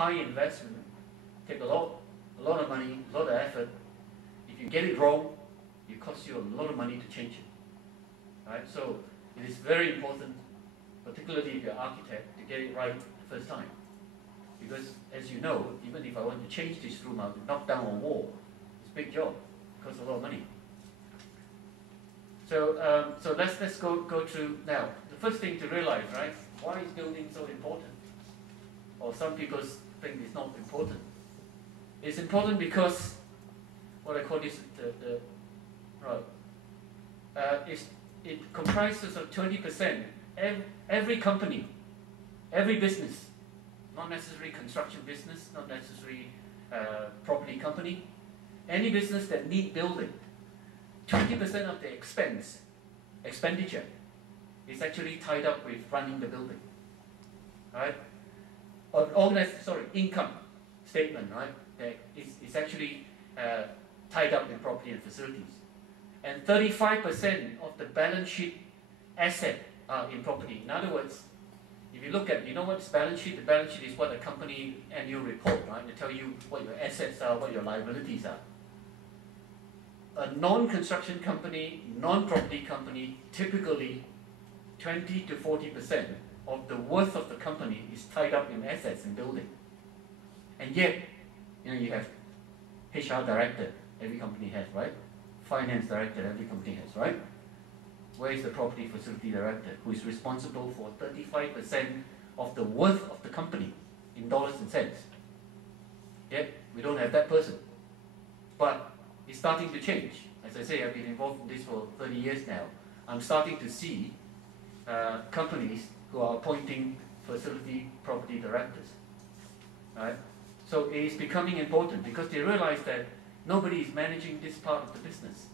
high investment, take a lot of money, a lot of effort. If you get it wrong, it costs you a lot of money to change it. Right? So it is very important, particularly if you're an architect, to get it right the first time. Because as you know, even if I want to change this room, I have to knock down a wall. It's a big job. It costs a lot of money. So, so let's go through now. The first thing to realize, right? Why is building so important? Or some people think it's not important. It's important because what I call this it comprises of 20%. Every company, every business, not necessarily construction business, not necessarily property company, any business that need building, 20% of the expenditure is actually tied up with running the building, right? Income statement, right? It's actually tied up in property and facilities. And 35% of the balance sheet asset are in property. In other words, if you look at, you know what's balance sheet? The balance sheet is what a company annual report, right? They tell you what your assets are, what your liabilities are. A non-construction company, non-property company, typically 20 to 40% of the worth of the company is tied up in assets and building. And yet, you have HR director, every company has, right? Finance director, every company has, right? Where is the property facility director, who is responsible for 35% of the worth of the company in dollars and cents? Yet, we don't have that person. But it's starting to change. As I say, I've been involved in this for 30 years now. I'm starting to see companies who are appointing facility property directors, right? So it is becoming important because they realize that nobody is managing this part of the business,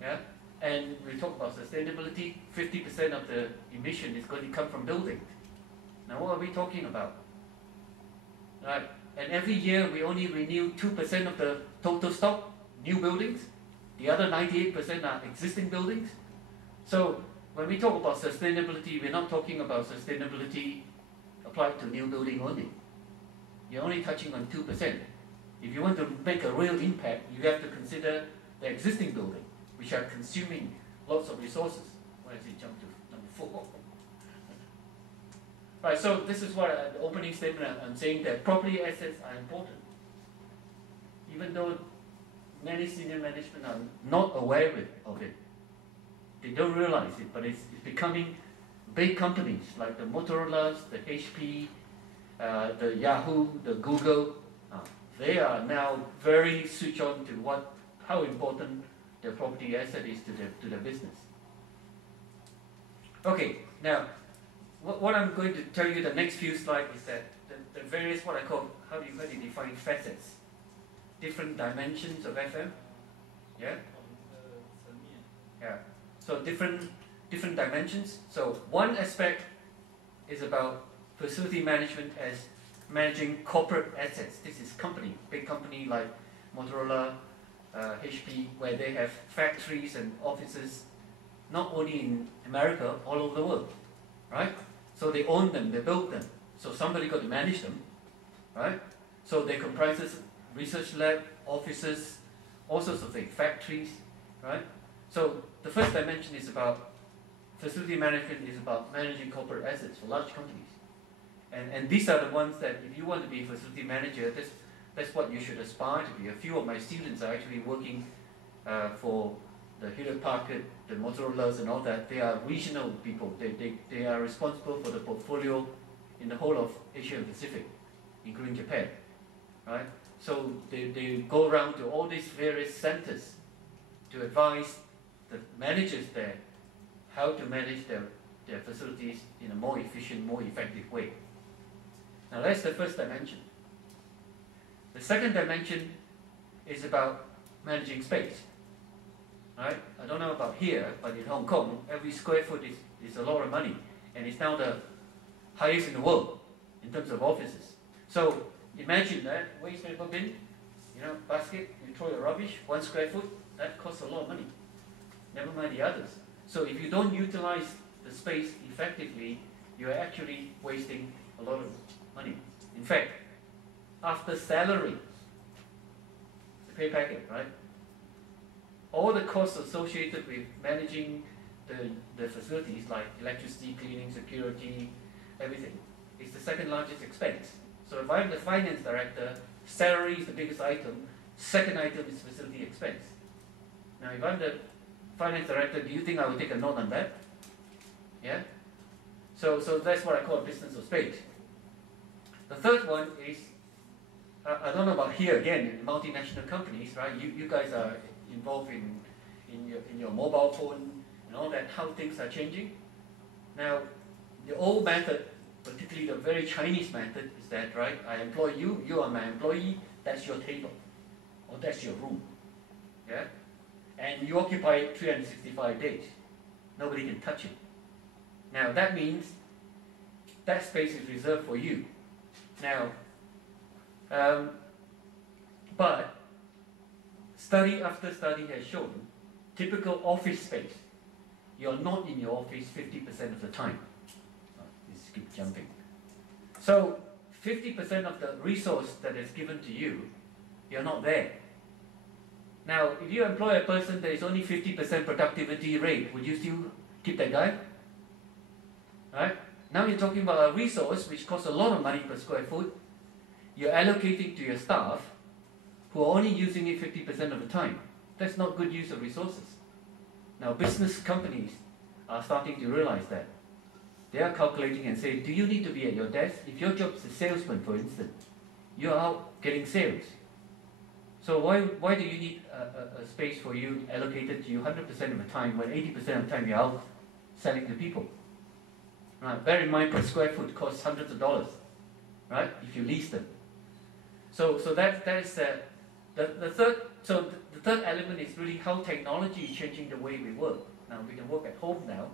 yeah? And we talk about sustainability, 50% of the emission is going to come from building. Now what are we talking about? Right? And every year we only renew 2% of the total stock, new buildings. The other 98% are existing buildings. So when we talk about sustainability, we're not talking about sustainability applied to new building only. You're only touching on 2%. If you want to make a real impact, you have to consider the existing building, which are consuming lots of resources. Why does it jump to number 4? Right, so this is what the opening statement I'm saying, that property assets are important. Even though many senior management are not aware of it. They don't realize it, but it's becoming big companies like the Motorola's, the HP, the Yahoo, the Google. They are now very switched on to how important their property asset is to the business. Okay, now what I'm going to tell you the next few slides is that the various, what I call, how do you define facets? Different dimensions of FM, yeah? Yeah. So different dimensions. So one aspect is about facility management as managing corporate assets. This is big company like Motorola, HP, where they have factories and offices, not only in America, all over the world, right? So they own them, they build them. So somebody got to manage them, right? So they comprises research lab, offices, all sorts of things, factories, right? So the first dimension is about facility management, is about managing corporate assets for large companies. And these are the ones that if you want to be a facility manager, that's what you should aspire to be. A few of my students are actually working for the Hewlett-Packard, the Motorola's and all that. They are regional people. They are responsible for the portfolio in the whole of Asia and Pacific, including Japan, right? So they go around to all these various centers to advise the managers there how to manage their facilities in a more efficient, more effective way. Now that's the first dimension. The second dimension is about managing space. Right? I don't know about here, but in Hong Kong, every square foot is a lot of money, and it's now the highest in the world in terms of offices. So imagine that waste paper bin, basket, you throw your rubbish, 1 square foot, that costs a lot of money. Never mind the others. So if you don't utilize the space effectively, you are actually wasting a lot of money. In fact, after salary, the pay packet, right? All the costs associated with managing the facilities like electricity, cleaning, security, everything, is the second largest expense. So if I'm the finance director, salary is the biggest item, second item is facility expense. Now if I'm the finance director, do you think I will take a note on that? Yeah? So that's what I call business of space. The third one is, I don't know about here again, in multinational companies, right? You guys are involved in your mobile phone and all that, how things are changing. Now, the old method, particularly the very Chinese method, is that, right, I employ you, you are my employee, that's your table, or that's your room, yeah? And you occupy it 365 days. Nobody can touch it. Now, that means that space is reserved for you. Now, but study after study has shown, typical office space, you're not in your office 50% of the time. Let's keep jumping. So 50% of the resource that is given to you, you're not there. Now, if you employ a person that is only 50% productivity rate, would you still keep that guy? Right? Now you're talking about a resource which costs a lot of money per square foot. You're allocating to your staff who are only using it 50% of the time. That's not good use of resources. Now business companies are starting to realize that. They are calculating and say, do you need to be at your desk? If your job is a salesman, for instance, you're out getting sales. So why do you need a space for you allocated to you 100% of the time when 80% of the time you're out selling to people? Right, bear in mind per square foot costs hundreds of dollars, right? If you lease them. So that is the third element is really how technology is changing the way we work. Now we can work at home now,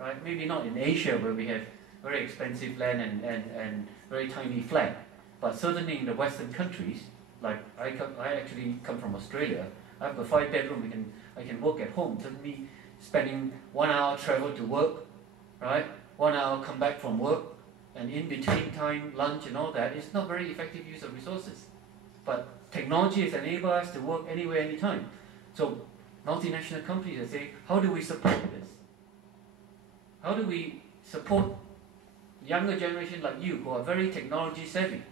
right? Maybe not in Asia where we have very expensive land and very tiny flat, but certainly in the Western countries, like I actually come from Australia. I have a 5-bedroom. I can work at home. Doesn't mean spending 1 hour travel to work, right? 1 hour come back from work, and in between time, lunch and all that. It's not very effective use of resources. But technology has enabled us to work anywhere, anytime. So multinational companies say, how do we support this? How do we support younger generation like you who are very technology savvy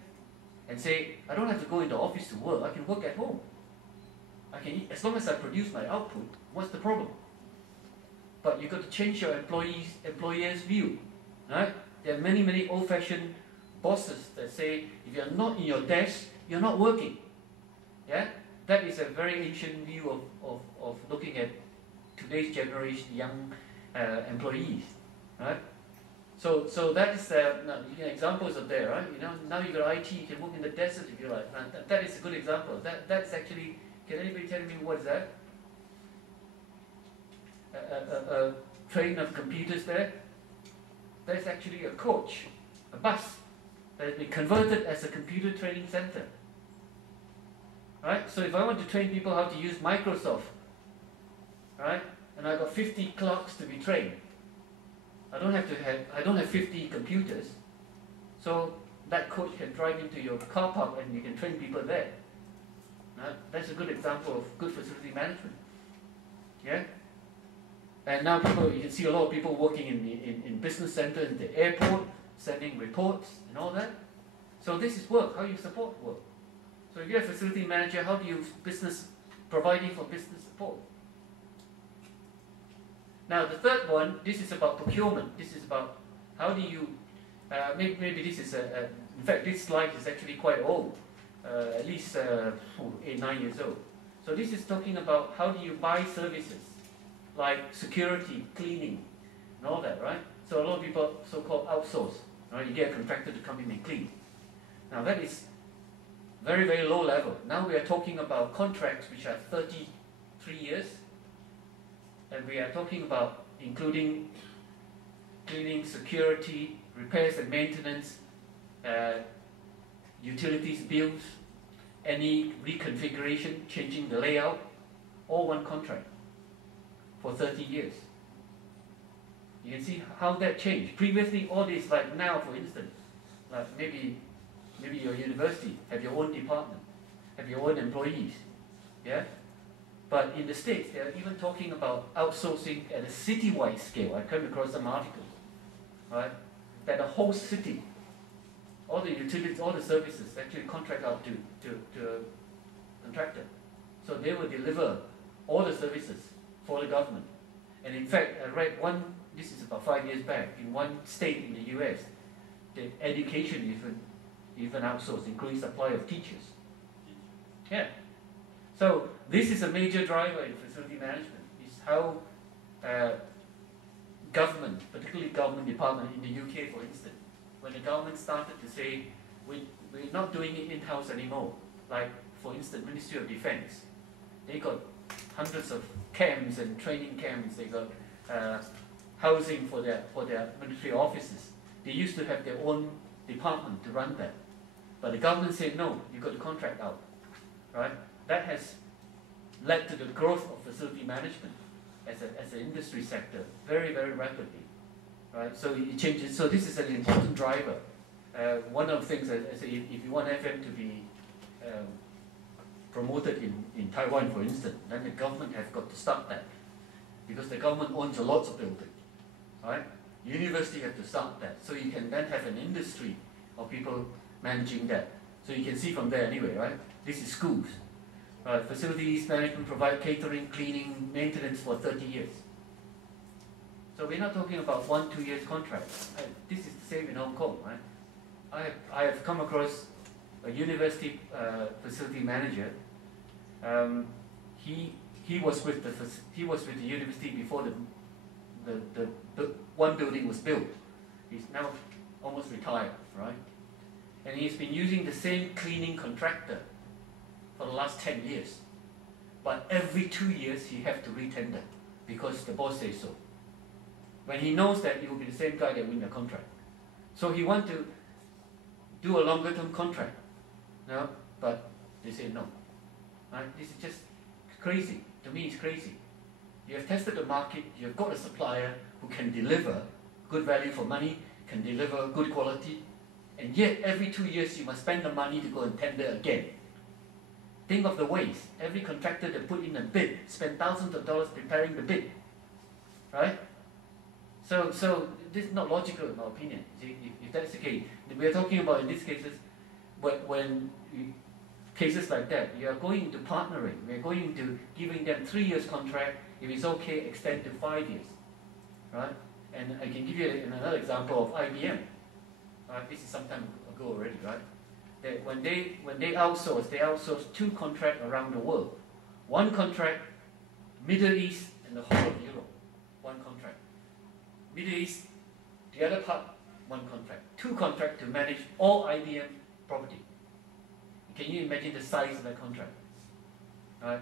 and say, I don't have to go into office to work, I can work at home. I can, as long as I produce my output, what's the problem? But you've got to change your employer's view, right? There are many old-fashioned bosses that say, if you're not in your desk, you're not working. Yeah? That is a very ancient view of looking at today's generation young employees, right? So that is examples are there, right? You know, now you got IT, you can work in the desert if you like. That is a good example. That's actually, can anybody tell me what is that? A train of computers there. There's actually a coach, a bus that has been converted as a computer training center. Right? So if I want to train people how to use Microsoft, right, and I've got 50 clerks to be trained, I don't have 50 computers, so that coach can drive into your car park and you can train people there. Right? That's a good example of good facility management. Yeah. And now you can see a lot of people working in business centers, in the airport, sending reports and all that. So this is work, how you support work. So if you're a facility manager, how do you providing for business support? Now the third one, this is about procurement. This is about how do you, maybe this is, in fact this slide is actually quite old, at least 8, 9 years old. So this is talking about how do you buy services like security, cleaning, and all that, right? So a lot of people so-called outsource, right? You get a contractor to come in and clean. Now that is very low level. Now we are talking about contracts which are 33 years, and we are talking about including cleaning, security, repairs and maintenance, utilities bills, any reconfiguration, changing the layout, all one contract for 30 years. You can see how that changed. Previously, all this, like now, for instance, like maybe maybe your university, have your own department, have your own employees. Yeah? But in the States, they are even talking about outsourcing at a citywide scale. I came across some articles, right? That the whole city, all the utilities, all the services actually contract out to a contractor. So they will deliver all the services for the government. And in fact, I read this is about 5 years back, in one state in the US, the education even outsourced, including supply of teachers. Yeah. So this is a major driver in facility management, is how government, particularly government department in the UK, for instance, when the government started to say, we're not doing it in-house anymore, like, for instance, Ministry of Defense, they got hundreds of camps and training camps, they got housing for their military officers. They used to have their own department to run that. But the government said, no, you've got to contract out, right? That has led to the growth of facility management as an industry sector very, very rapidly, right? So it changes. So this is an important driver. One of the things, I say, if you want FM to be promoted in Taiwan, for instance, then the government has got to start that, because the government owns a lot of buildings, right? University have to start that, so you can then have an industry of people managing that. So you can see from there anyway, right? This is schools. Facilities management provide catering, cleaning, maintenance for 30 years. So we're not talking about 1-2 years contract. This is the same in Hong Kong, right? I have come across a university facility manager. He was with the university before the one building was built. He's now almost retired, right? And he's been using the same cleaning contractor for the last 10 years. But every 2 years he has to retender because the boss says so. When he knows that it will be the same guy that win the contract. So he wants to do a longer term contract. No, but they say no. Right? This is just crazy. To me, it's crazy. You have tested the market, you have got a supplier who can deliver good value for money, can deliver good quality, and yet every 2 years you must spend the money to go and tender again. Think of the waste. Every contractor that put in a bid spent thousands of dollars preparing the bid, right? So this is not logical in my opinion. If that's the case, we are talking about in these cases, when cases like that, you are going into partnering. We are going into giving them 3 years contract. If it's okay, extend to 5 years, right? And I can give you another example of IBM. This is some time ago already, right? That when they outsource 2 contracts around the world. One contract, Middle East and the whole of Europe. One contract. Middle East, the other part, one contract. 2 contracts to manage all IBM property. Can you imagine the size of that contract? Right?